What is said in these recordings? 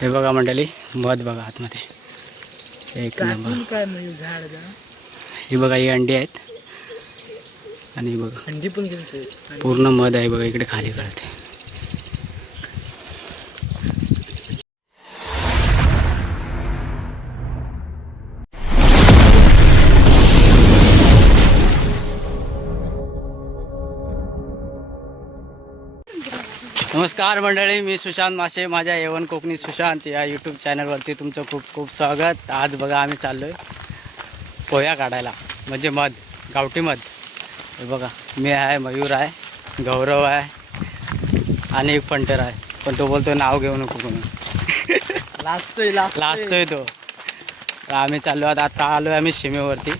हे बघा मंडळी, मध बघा आतमध्ये एक नंबर. ही बघा ही अंडी आहेत आणि बघा अंडी पण पूर्ण मध आहे बघा. इकडे खाली कळते. नमस्कार मंडळी, मी सुशांत माशे. माझ्या एवन कोकणी सुशांत या यूट्यूब चॅनलवरती तुमचं खूप खूप स्वागत. आज बघा आम्ही चाललो आहे पोया काढायला, म्हणजे मध, गावठी मध. हे बघा, मी आहे, मयूर आहे, गौरव आहे आणि एक पंटर आहे, पण तो बोलतो नाव घेऊ नको म्हणून. लाजतोय तो. आम्ही चाललो आता आलो आहे आम्ही सीमेवरती.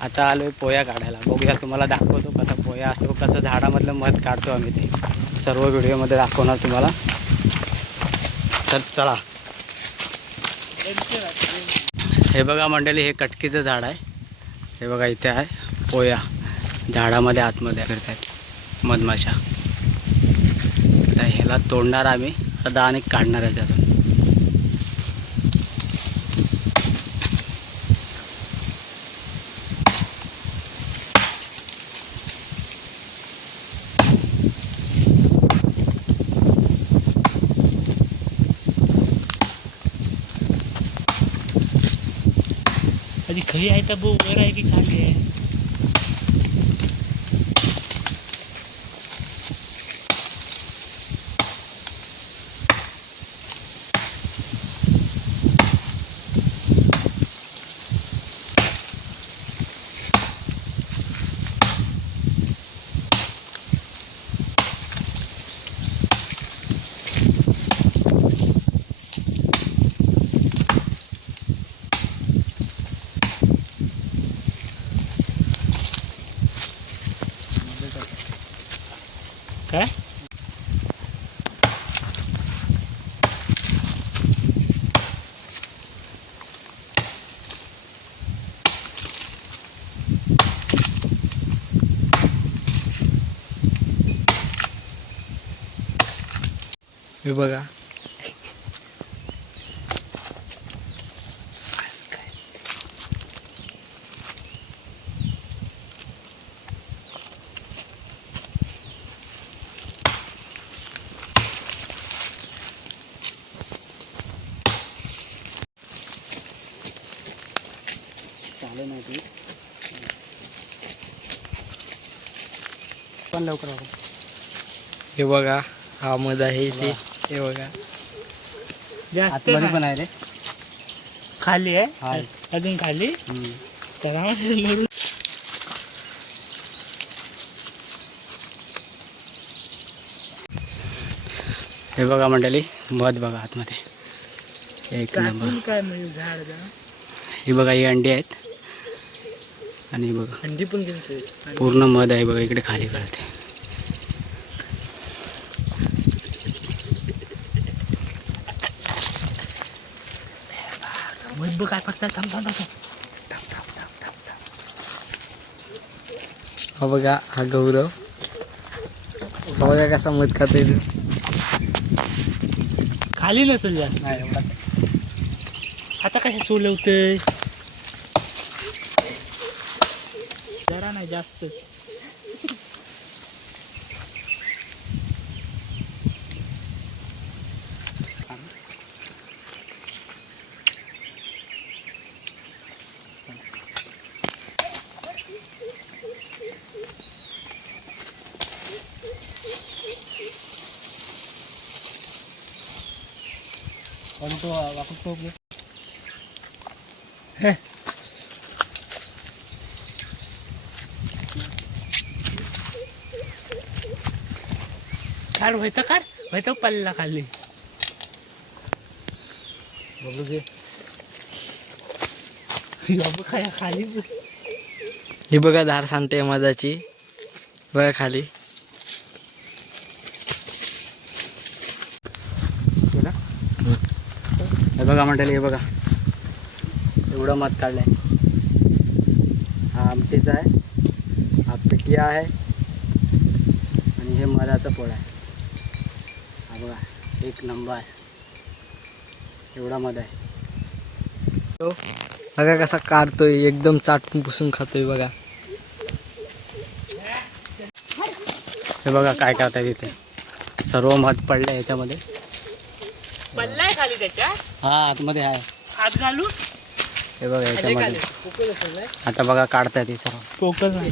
आता आलो आहे पोया काढायला. बघूया, तुम्हाला दाखवतो कसा पोया असतो, कसं झाडामधलं मध काढतो आम्ही. ते सर्व व्हिडिओमध्ये दाखवणार तुम्हाला. तर चला. हे बघा मंडळी, हे कटकीचं झाड आहे. हे बघा इथे आहे पोया, झाडामध्ये आतमध्ये फिरतात मधमाशा. तर ह्याला तोडणार आम्ही आता आणि काढणार आहे त्यातून. आधी खरी आहे तर वर आहे की खाली आहे? काय हे बघा, चालेल नाही ती पण लवकर. हे बघा, हा मध आहे इथे. हे बघा, जास्त आतमध्ये पण आहे रे. खाली आहे अजून खाली. तर हे बघा मंडळी, मध बघा आतमध्ये एक नंबर. काय म्हणजे झाड ही बघा ही अंडी आहेत आणि बघा अंडी पण पूर्ण मध आहे बघा. इकडे खाली कळते. मध बघ काय फक्त. हा बघा, हा गौरव. हा बघा कसा मध खात आहे. खाली नसेल जास्त. नाही एवढा. आता कशा सोलवतंय जरा नाही जास्त. पण तो वापस तो काढ व्हायचं पल्ला खाली. बघू घे. काय खाली ही बघा धार सांगते मधाची. बघा खाली. हे बघा मंडळी, हे बघा एवढं मध काढलंय. हा आमटीचा आहे, हा पिठिया आहे आणि हे मधाचा पोळा आहे. हा बघा एक नंबर. एवढा मध आहे. बघा कसा काढतोय, एकदम चाटून पुसून खातोय बघा. हे बघा काय करताय तिथे, सर्व मध पडलंय याच्यामध्ये. पडलाय खाली त्याच्या हा आतमध्ये आहे. हात घालून हे बघा याच्यामध्ये. आता बघा काढताय ते सर्व. कोकण नाही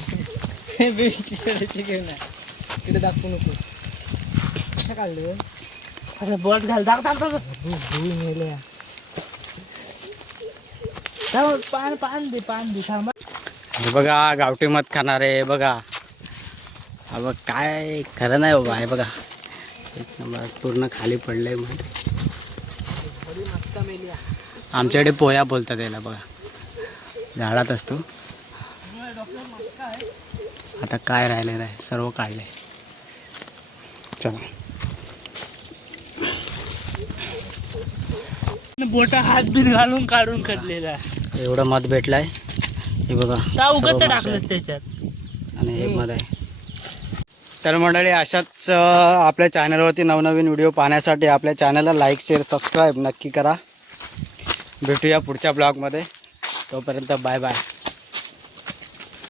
तिकडे दाखवू नको. कसं काढलं असं बोट घाल दाख दाख दाख. थांब, पान दे थांबा. हे बघा गावठी मध खाणारे बघा. हा बघ काय खरं नाही बाबा. आहे बघा एक नंबर पूर्ण खाली पडलंय मध. आमच्याकडे पोया बोलतात याला बघा. झाडात असतो. आता काय राहिलेलं आहे सर्व काढलंय. चला बोटा हात बीत घालून काढून काढलेला. एवढं मध भेटलाय. हे बघा का सर्व उगत मासे टाकलंस आहेत. त्याच्यात. आणि हे मध आहे. तर मंडळी अशाच आपल्या चॅनलवरती नवनवीन व्हिडिओ पाहण्यासाठी आपल्या चॅनलला लाईक शेअर सबस्क्राईब नक्की करा. भेटूया पुढच्या ब्लॉगमध्ये. तोपर्यंत बाय बाय.